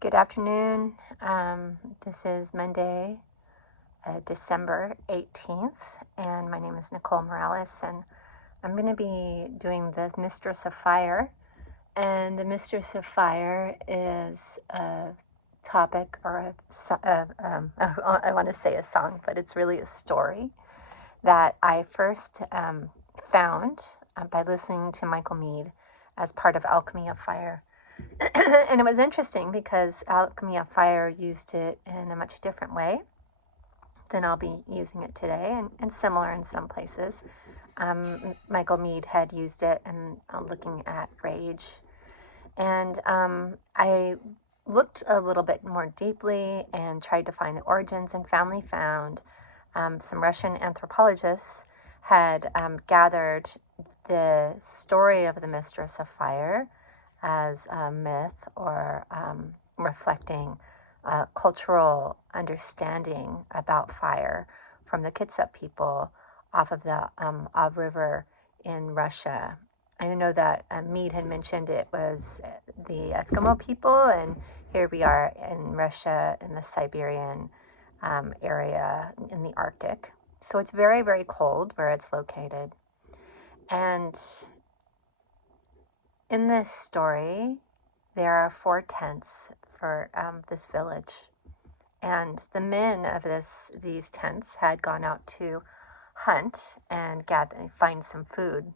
Good afternoon. This is Monday, December 18th, and my name is Nicole Morales, and I'm going to be doing the Mistress of Fire. And the Mistress of Fire is a topic or I want to say a song, but it's really a story that I first found by listening to Michael Meade as part of Alchemy of Fire. And it was interesting because Alchemy of Fire used it in a much different way than I'll be using it today, and similar in some places. Michael Meade had used it and looking at rage. And I looked a little bit more deeply and tried to find the origins, and finally found some Russian anthropologists had gathered the story of the Mistress of Fire as a myth or reflecting cultural understanding about fire from the Kitsap people off of the Ob River in Russia. I know that Meade had mentioned it was the Eskimo people, and here we are in Russia in the Siberian area in the Arctic. So it's very, very cold where it's located. And in this story, there are 4 tents for this village. And the men of these tents had gone out to hunt and find some food.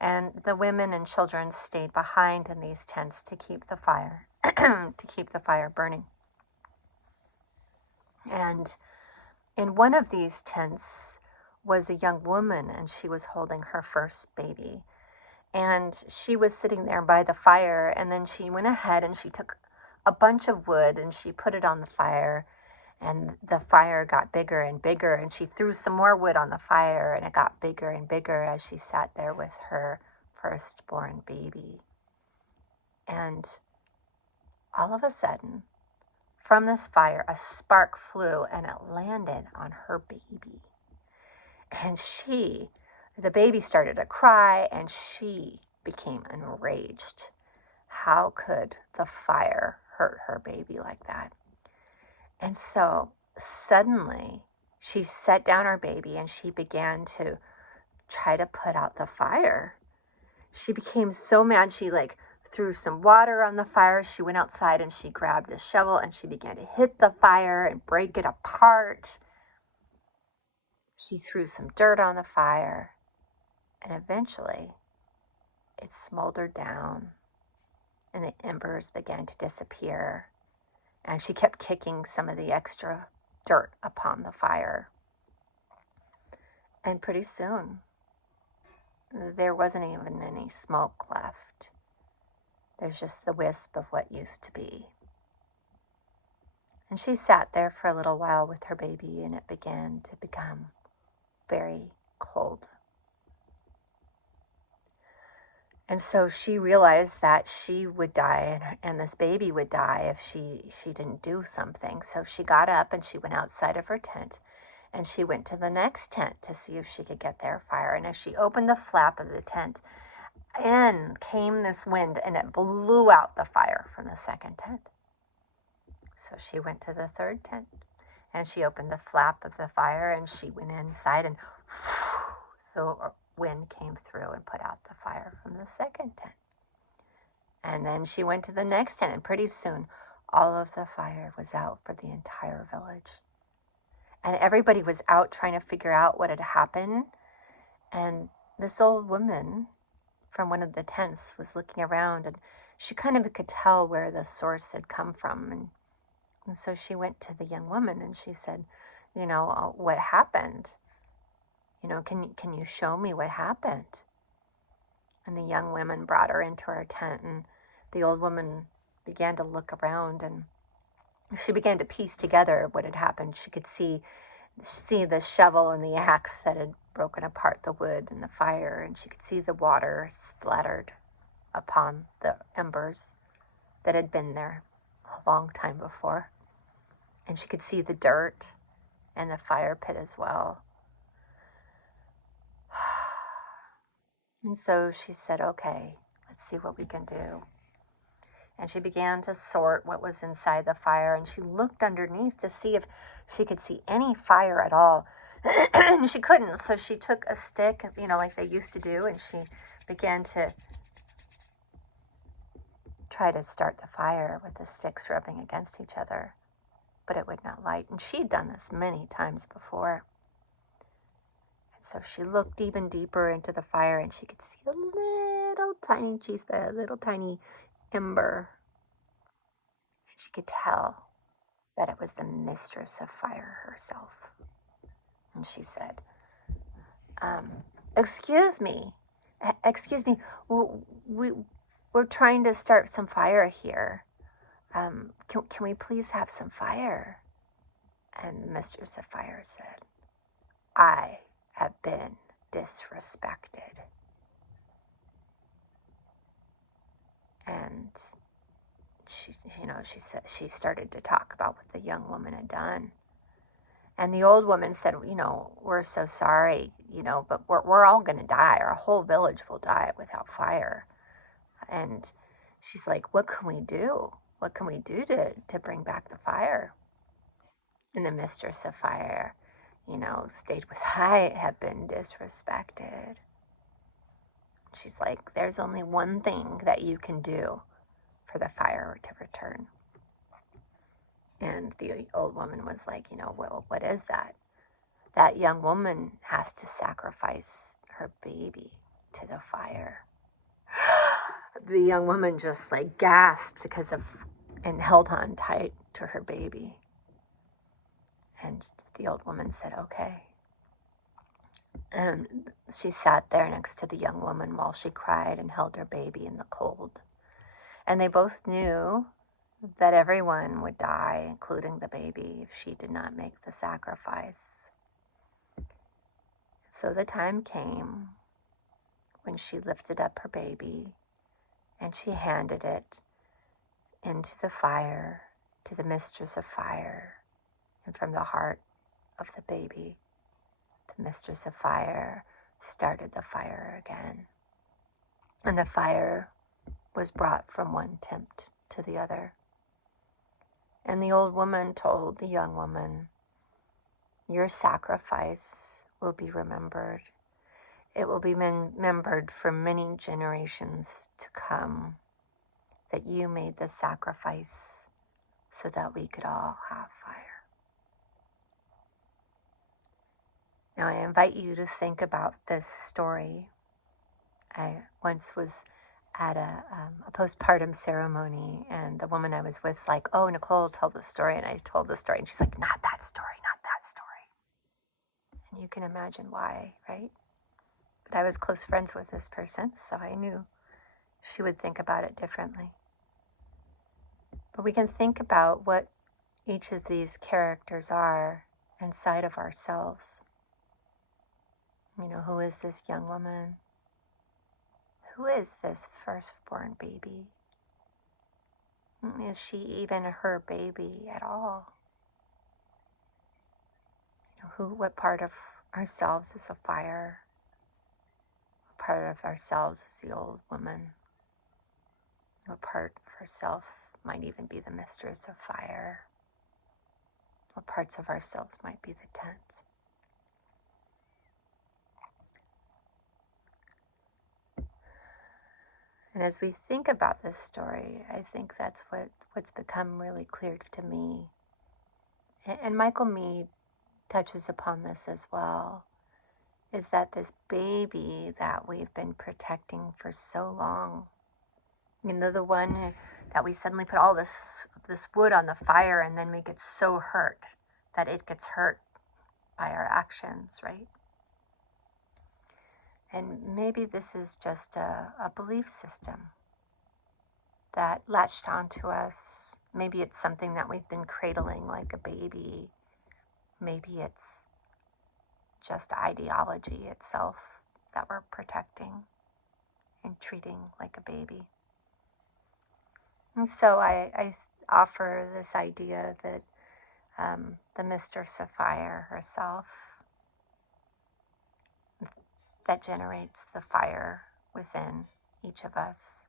And the women and children stayed behind in these tents to keep the fire, to keep the fire burning. And in one of these tents was a young woman, and she was holding her first baby. And she was sitting there by the fire, and then she went ahead and she took a bunch of wood and she put it on the fire, and the fire got bigger and bigger, and she threw some more wood on the fire, and it got bigger and bigger as she sat there with her firstborn baby. And all of a sudden, from this fire, a spark flew and it landed on her baby. And the baby started to cry, and she became enraged. How could the fire hurt her baby like that? And so suddenly she set down her baby and she began to try to put out the fire. She became so mad, she threw some water on the fire. She went outside and she grabbed a shovel and she began to hit the fire and break it apart. She threw some dirt on the fire, and eventually it smoldered down and the embers began to disappear. And she kept kicking some of the extra dirt upon the fire. And pretty soon, there wasn't even any smoke left. There's just the wisp of what used to be. And she sat there for a little while with her baby, and it began to become very cold. And so she realized that she would die and this baby would die if she didn't do something. So she got up and she went outside of her tent, and she went to the next tent to see if she could get their fire. And as she opened the flap of the tent, in came this wind, and it blew out the fire from the second tent. So she went to the third tent, and she opened the flap of the fire, and she went inside, and the wind came through and put out the fire from the second tent. And then she went to the next tent, and pretty soon all of the fire was out for the entire village. And everybody was out trying to figure out what had happened. And this old woman from one of the tents was looking around, and she kind of could tell where the source had come from. And so she went to the young woman and she said, what happened? Can you show me what happened? And the young woman brought her into her tent, and the old woman began to look around, and she began to piece together what had happened. She could see the shovel and the axe that had broken apart the wood and the fire, and she could see the water splattered upon the embers that had been there a long time before. And she could see the dirt and the fire pit as well. And so she said, okay, let's see what we can do. And she began to sort what was inside the fire, and she looked underneath to see if she could see any fire at all. And she couldn't, so she took a stick, like they used to do, and she began to try to start the fire with the sticks rubbing against each other, but it would not light. And she'd done this many times before. And so she looked even deeper into the fire, and she could see a little tiny chispa, a little tiny ember. And she could tell that it was the Mistress of Fire herself. And she said, excuse me, we're trying to start some fire here. Can we please have some fire? And Mistress of Fire said, I have been disrespected. And she started to talk about what the young woman had done. And the old woman said, we're so sorry, but we're all going to die. Our whole village will die without fire. And she's like, what can we do? What can we do to bring back the fire? And the Mistress of Fire, stayed with, I have been disrespected. She's like, there's only one thing that you can do for the fire to return. And the old woman was like, well, what is that? That young woman has to sacrifice her baby to the fire. The young woman just gasped and held on tight to her baby. And the old woman said, okay. And she sat there next to the young woman while she cried and held her baby in the cold. And they both knew that everyone would die, including the baby, if she did not make the sacrifice. So the time came when she lifted up her baby and she handed it into the fire to the Mistress of Fire. And from the heart of the baby, the Mistress of Fire started the fire again. And the fire was brought from one tent to the other. And the old woman told the young woman, your sacrifice will be remembered. It will be remembered for many generations to come, that you made the sacrifice so that we could all have fire. Now I invite you to think about this story. I once was at a postpartum ceremony, and the woman I was with was like, oh, Nicole, tell the story. And I told the story, and she's like, not that story, not that story. And you can imagine why, right? But I was close friends with this person, so I knew she would think about it differently. But we can think about what each of these characters are inside of ourselves. Who is this young woman? Who is this firstborn baby? Is she even her baby at all? What part of ourselves is a fire? What part of ourselves is the old woman? What part of herself might even be the Mistress of Fire? What parts of ourselves might be the tent? And as we think about this story, I think that's what's become really clear to me. And Michael Meade touches upon this as well, is that this baby that we've been protecting for so long, the one that we suddenly put all this wood on the fire and then we get so hurt that it gets hurt by our actions, right? And maybe this is just a belief system that latched onto us. Maybe it's something that we've been cradling like a baby. Maybe it's just ideology itself that we're protecting and treating like a baby. And so I offer this idea that the Mistress of Fire herself, that generates the fire within each of us,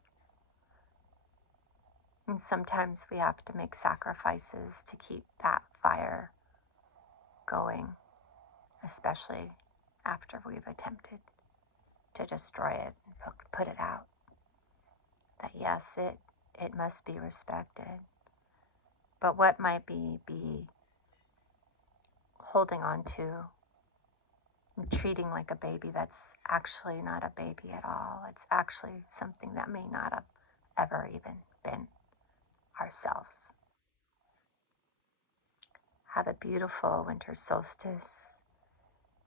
And sometimes we have to make sacrifices to keep that fire going, especially after we've attempted to destroy it and put it out. That yes, it must be respected. But what might be holding on to and treating like a baby that's actually not a baby at all. It's actually something that may not have ever even been ourselves. Have a beautiful winter solstice,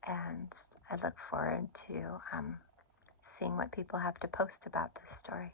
and I look forward to seeing what people have to post about this story.